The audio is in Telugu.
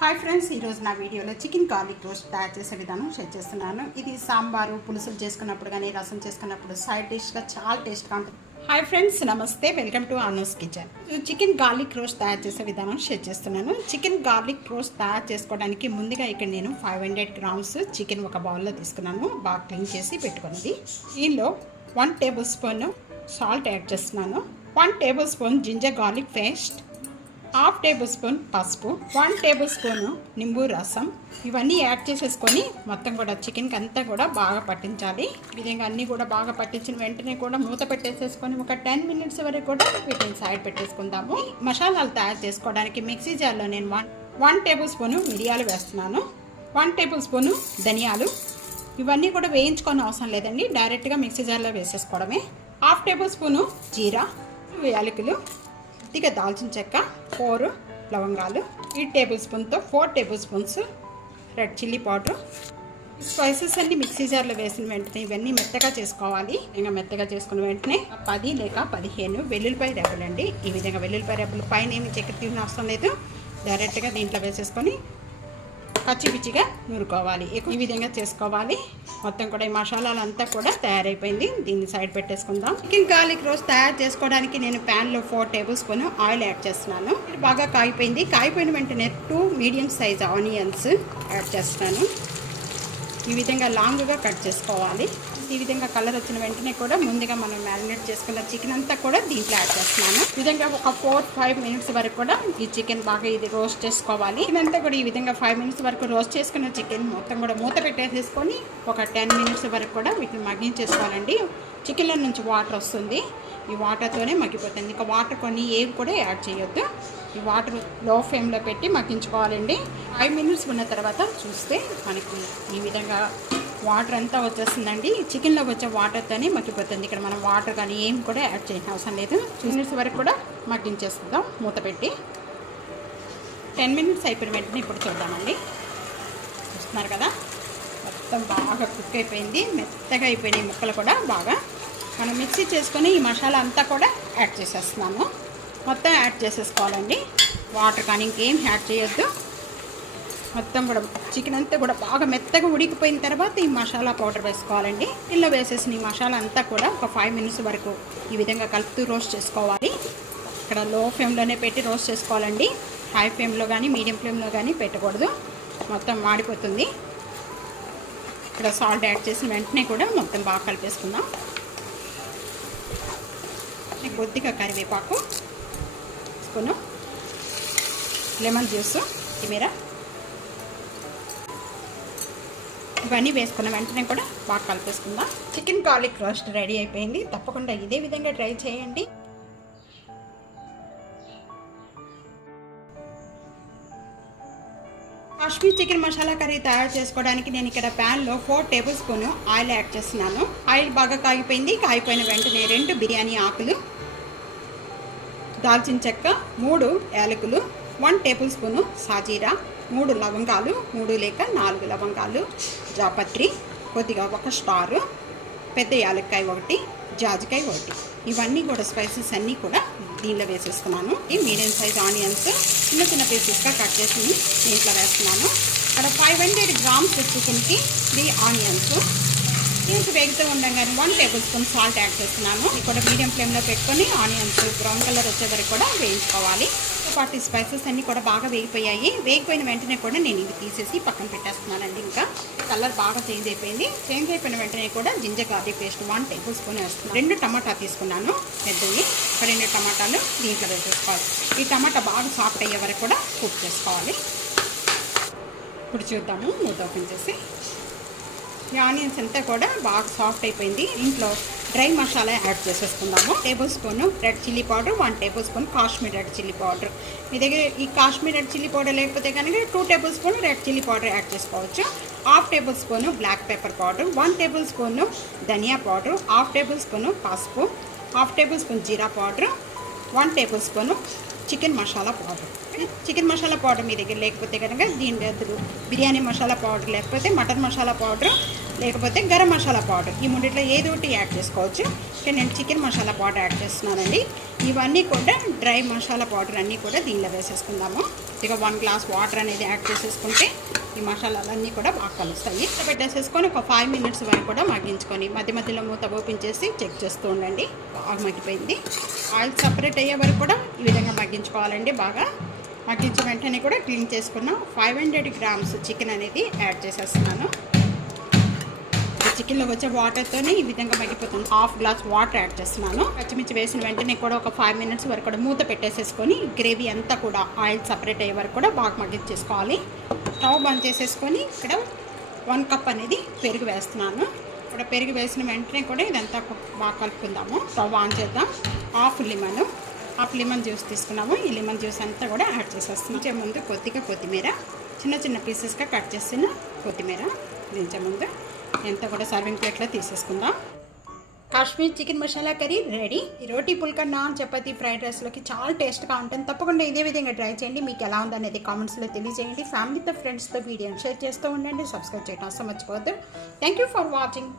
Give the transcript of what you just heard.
హాయ్ ఫ్రెండ్స్, ఈరోజు నా వీడియోలో చికెన్ గార్లిక్ రోస్ట్ తయారు చేసే విధానం షేర్ చేస్తున్నాను. ఇది సాంబారు పులుసులు చేసుకున్నప్పుడు కానీ రసం చేసుకున్నప్పుడు సైడ్ డిష్గా చాలా టేస్ట్గా ఉంటుంది. హాయ్ ఫ్రెండ్స్, నమస్తే, welcome to Anu's kitchen. Chicken garlic roast తయారు చేసే విధానం షేర్ చేస్తున్నాను. చికెన్ గార్లిక్ రోస్ట్ తయారు చేసుకోవడానికి ముందుగా ఇక్కడ నేను 500 గ్రామ్స్ చికెన్ ఒక బౌల్లో తీసుకున్నాను. బాగా క్లీన్ చేసి పెట్టుకున్నది. దీనిలో 1 టేబుల్ స్పూన్ సాల్ట్ యాడ్ చేస్తున్నాను. 1 tablespoon ginger garlic paste, 1/2 tablespoon పసుపు, 1 టేబుల్ స్పూన్ నింబు రసం, ఇవన్నీ యాడ్ చేసేసుకొని మొత్తం కూడా చికెన్కి అంతా కూడా బాగా పట్టించాలి. ఈ విధంగా అన్నీ కూడా బాగా పట్టించిన వెంటనే కూడా మూత పెట్టేసేసుకొని ఒక 10 మినిట్స్ వరకు కూడా వీటిని సైడ్ పెట్టేసుకుందాము. మసాలాలు తయారు చేసుకోవడానికి మిక్సీ జార్లో నేను 1 టేబుల్ స్పూన్ మిరియాలు వేస్తున్నాను, 1 టేబుల్ స్పూన్ ధనియాలు. ఇవన్నీ కూడా వేయించుకొని అవసరం లేదండి, డైరెక్ట్గా మిక్సీ జార్లో వేసేసుకోవడమే. 1/2 టేబుల్ స్పూను జీరా, యాలకులు, కొద్దిగా దాల్చిన చెక్క, 4 లవంగాలు, 3 టేబుల్ స్పూన్తో 4 table spoons red chilli powder. Spices అన్ని మిక్సీ జార్లో వేసిన వెంటనే ఇవన్నీ మెత్తగా చేసుకోవాలి. ఇంకా మెత్తగా చేసుకున్న వెంటనే 10 లేక 15 వెల్లుల్లిపాయ రెబ్బలండి. ఈ విధంగా వెల్లుల్లిపాయ రెబ్బలు పైన ఏమి చక్కెర తీసిన అవసరం లేదు, డైరెక్ట్గా దీంట్లో వేసేసుకొని పచ్చిపిచ్చిగా నూరుకోవాలి. ఈ విధంగా చేసుకోవాలి. మొత్తం కూడా ఈ మసాలాలు అంతా కూడా తయారైపోయింది. దీన్ని సైడ్ పెట్టేసుకుందాం. చికెన్ గార్లిక్ రోస్ట్ తయారు చేసుకోవడానికి నేను ప్యాన్లో 4 టేబుల్ స్పూన్ ఆయిల్ యాడ్ చేస్తున్నాను. ఇది బాగా కాగిపోయింది. కాగిపోయిన వెంటనే 2 మీడియం సైజ్ ఆనియన్స్ యాడ్ చేస్తున్నాను. ఈ విధంగా లాంగ్గా కట్ చేసుకోవాలి. ఈ విధంగా కలర్ వచ్చిన వెంటనే కూడా ముందుగా మనం మ్యారినేట్ చేసుకున్న చికెన్ అంతా కూడా దీంట్లో యాడ్ చేస్తున్నాను. ఈ విధంగా ఒక 4-5 మినిట్స్ వరకు కూడా ఈ చికెన్ బాగా ఇది రోస్ట్ చేసుకోవాలి. ఇదంతా కూడా ఈ విధంగా 5 మినిట్స్ వరకు రోస్ట్ చేసుకున్న చికెన్ మొత్తం కూడా మూత పెట్టేసేసుకొని ఒక 10 మినిట్స్ వరకు కూడా వీటిని మగ్గించేసుకోవాలండి. చికెన్లో నుంచి వాటర్ వస్తుంది, ఈ వాటర్తోనే మగ్గిపోతుంది. ఇంకా వాటర్ కొన్ని ఏవి కూడా యాడ్ చేయొద్దు. ఈ వాటర్ లో ఫ్లేమ్లో పెట్టి మగ్గించుకోవాలండి. 5 మినిట్స్ ఉన్న తర్వాత చూస్తే మనకి ఈ విధంగా వాటర్ అంతా వచ్చేస్తుందండి. చికెన్లో వచ్చే వాటర్తోనే మగ్గిపోతుంది. ఇక్కడ మనం వాటర్ కానీ ఏం కూడా యాడ్ చేయాల్సిన అవసరం లేదు. 2 మినిట్స్ వరకు కూడా మగ్గించేస్తుందాం మూత పెట్టి. 10 మినిట్స్ అయిపోయిన వెంటనే ఇప్పుడు చూద్దామండి. చూస్తున్నారు కదా, మొత్తం బాగా కుక్ అయిపోయింది, మెత్తగా అయిపోయినాయి ముక్కలు కూడా బాగా. మనం మిక్సీ చేసుకొని ఈ మసాలా అంతా కూడా యాడ్ చేసేస్తున్నాము. మొత్తం యాడ్ చేసేసుకోవాలండి. వాటర్ కానీ ఇంకేం యాడ్ చేయొద్దు. మొత్తం కూడా చికెన్ అంతా కూడా బాగా మెత్తగా ఉడికిపోయిన తర్వాత ఈ మసాలా పౌడర్ వేసుకోవాలండి. ఇందులో వేసేసిన ఈ మసాలా అంతా కూడా ఒక 5 మినిట్స్ వరకు ఈ విధంగా కలుపుతూ రోస్ట్ చేసుకోవాలి. ఇక్కడ లో ఫ్లేమ్లోనే పెట్టి రోస్ట్ చేసుకోవాలండి. హై ఫ్లేమ్లో కానీ మీడియం ఫ్లేమ్లో కానీ పెట్టకూడదు, మొత్తం మాడిపోతుంది. ఇక్కడ సాల్ట్ యాడ్ చేసిన వెంటనే కూడా మొత్తం బాగా కలిపేసుకుందాం. కొద్దిగా కరివేపాకు, స్పూను లెమన్ జ్యూస్, కొత్తిమీర, ఇవన్నీ వేసుకున్న వెంటనే కూడా బాగా కలిపేసుకుందాం. చికెన్ గార్లిక్ రోస్ట్ రెడీ అయిపోయింది. తప్పకుండా ఇదే విధంగా ట్రై చేయండి. కాశ్మీర్ చికెన్ మసాలా కర్రీ తయారు చేసుకోవడానికి నేను ఇక్కడ ప్యాన్లో 4 టేబుల్ స్పూన్ ఆయిల్ యాడ్ చేస్తున్నాను. ఆయిల్ బాగా కాగిపోయింది. కాగిపోయిన వెంటనే 2 బిర్యానీ ఆకులు, దాల్చిన చెక్క, 3 యాలకులు, 1 టేబుల్ స్పూను సాజీరా, 3 లవంగాలు, 3 లేక 4 లవంగాలు, జాపత్రి, కొద్దిగా 1 స్టారు, పెద్ద యాలక్కాయ 1, జాజికాయ 1. ఇవన్నీ కూడా స్పైసెస్ అన్నీ కూడా దీనిలో వేసేస్తున్నాను. ఈ మీడియం సైజ్ ఆనియన్స్ చిన్న చిన్న పీసెస్గా కట్ చేసి దీంట్లో వేస్తున్నాను. అక్కడ 500 గ్రామ్స్ చికెన్కి 3 ఆనియన్స్ వేగుతూ ఉండగానే 1 టేబుల్ స్పూన్ సాల్ట్ యాడ్ చేస్తున్నాను. ఇది కూడా మీడియం ఫ్లేమ్లో పెట్టుకొని ఆనియన్స్ బ్రౌన్ కలర్ వచ్చే వరకు కూడా వేయించుకోవాలి. పాటు స్పైసెస్ అన్నీ కూడా బాగా వేగిపోయాయి. వేగిపోయిన వెంటనే కూడా నేను ఇది తీసేసి పక్కన పెట్టేస్తున్నానండి. ఇంకా కలర్ బాగా చేంజ్ అయిపోయింది. చేంజ్ అయిపోయిన వెంటనే కూడా ginger garlic paste 1 tablespoon వేస్తున్నాను. 2 టమాటా తీసుకున్నాను పెద్దవి, 2 టమాటాలు దీంట్లో వేసేసుకోవాలి. ఈ టమాటా బాగా సాఫ్ట్ అయ్యే వరకు కూడా కుక్ చేసుకోవాలి. ఇప్పుడు చూద్దాము మూత ఓపెన్ చేసి. ఈ ఆనియన్స్ అంతా కూడా బాగా సాఫ్ట్ అయిపోయింది. ఇంట్లో డ్రై మసాలా యాడ్ చేసేసుకుందాము. Tablespoon red chilli powder, 1 tablespoon Kashmir red chilli powder. మీ దగ్గర ఈ కాశ్మీర్ రెడ్ చిల్లీ పౌడర్ లేకపోతే కనుక 2 tablespoon red chilli powder add చేసుకోవచ్చు. 1/2 tablespoon black pepper powder, 1 tablespoon ధనియా పౌడర్, 1/2 టేబుల్ స్పూన్ పసుపు, 1/2 టేబుల్ స్పూన్ జీరా powder, 1 tablespoon chicken masala powder. Chicken masala powder మీ దగ్గర లేకపోతే కనుక దీని దగ్గర బిర్యానీ మసాలా పౌడర్, లేకపోతే మటన్ మసాలా పౌడర్, లేకపోతే గరం మసాలా పౌడర్, ఈ మూడిట్లో ఏదో ఒకటి యాడ్ చేసుకోవచ్చు. ఇక్కడ నేను చికెన్ మసాలా పౌడర్ యాడ్ చేస్తున్నానండి. ఇవన్నీ కూడా డ్రై మసాలా పౌడర్ అన్నీ కూడా దీనిలో వేసేసుకుందాము. ఇక 1 గ్లాస్ వాటర్ అనేది యాడ్ చేసేసుకుంటే ఈ మసాలాలన్నీ కూడా బాగా కలుస్తాయి. పెట్టేసేసుకొని ఒక 5 మినిట్స్ వరకు కూడా మగ్గించుకొని మధ్య మధ్యలో మూత ఓపెన్ చేసి చెక్ చేస్తూ ఉండండి. బాగా మగ్గిపోయింది. ఆయిల్ సపరేట్ అయ్యే వరకు కూడా ఈ విధంగా మగ్గించుకోవాలండి. బాగా మగ్గించిన వెంటనే కూడా క్లీన్ చేసుకున్న 500 గ్రామ్స్ చికెన్ అనేది యాడ్ చేసేస్తున్నాను. చికెన్లో వచ్చే వాటర్తోనే ఈ విధంగా మగ్గిపోతుంది. 1/2 గ్లాస్ వాటర్ యాడ్ చేస్తున్నాను. పచ్చిమిర్చి వేసిన వెంటనే కూడా ఒక 5 మినిట్స్ వరకు కూడా మూత పెట్టేసేసుకొని గ్రేవీ అంతా కూడా ఆయిల్ సపరేట్ అయ్యే వరకు కూడా బాగా మగ్గించేసుకోవాలి. స్టవ్ బంద్ చేసేసుకొని ఇక్కడ 1 కప్ అనేది పెరుగు వేస్తున్నాను. ఇక్కడ పెరుగు వేసిన వెంటనే కూడా ఇదంతా బాగా కలుపుకుందాము. స్టవ్ ఆన్ చేద్దాం. హాఫ్ లెమన్ జ్యూస్ తీసుకున్నాము. ఈ లెమన్ జ్యూస్ అంతా కూడా యాడ్ చేసేస్తున్నాం. ముందు కొద్దిగా కొత్తిమీర, చిన్న పీసెస్గా కట్ చేసిన కొత్తిమీర దించే ముందు ఎంత కూడా సర్వింగ్ ప్లేట్లో తీసేసుకుందాం. Kashmir chicken masala curry ready. ఈ రోటీ పుల్కా, నాన్, చపాతీ, ఫ్రైడ్ రైస్లోకి చాలా టేస్ట్గా ఉంటుంది. తప్పకుండా ఇదే విధంగా ట్రై చేయండి. మీకు ఎలా ఉందనేది కామెంట్స్లో తెలియజేయండి. ఫ్యామిలీతో, ఫ్రెండ్స్తో వీడియోని షేర్ చేస్తూ ఉండండి. సబ్స్క్రైబ్ చేయడం అసలు మర్చిపోవద్దు. Thank you for watching.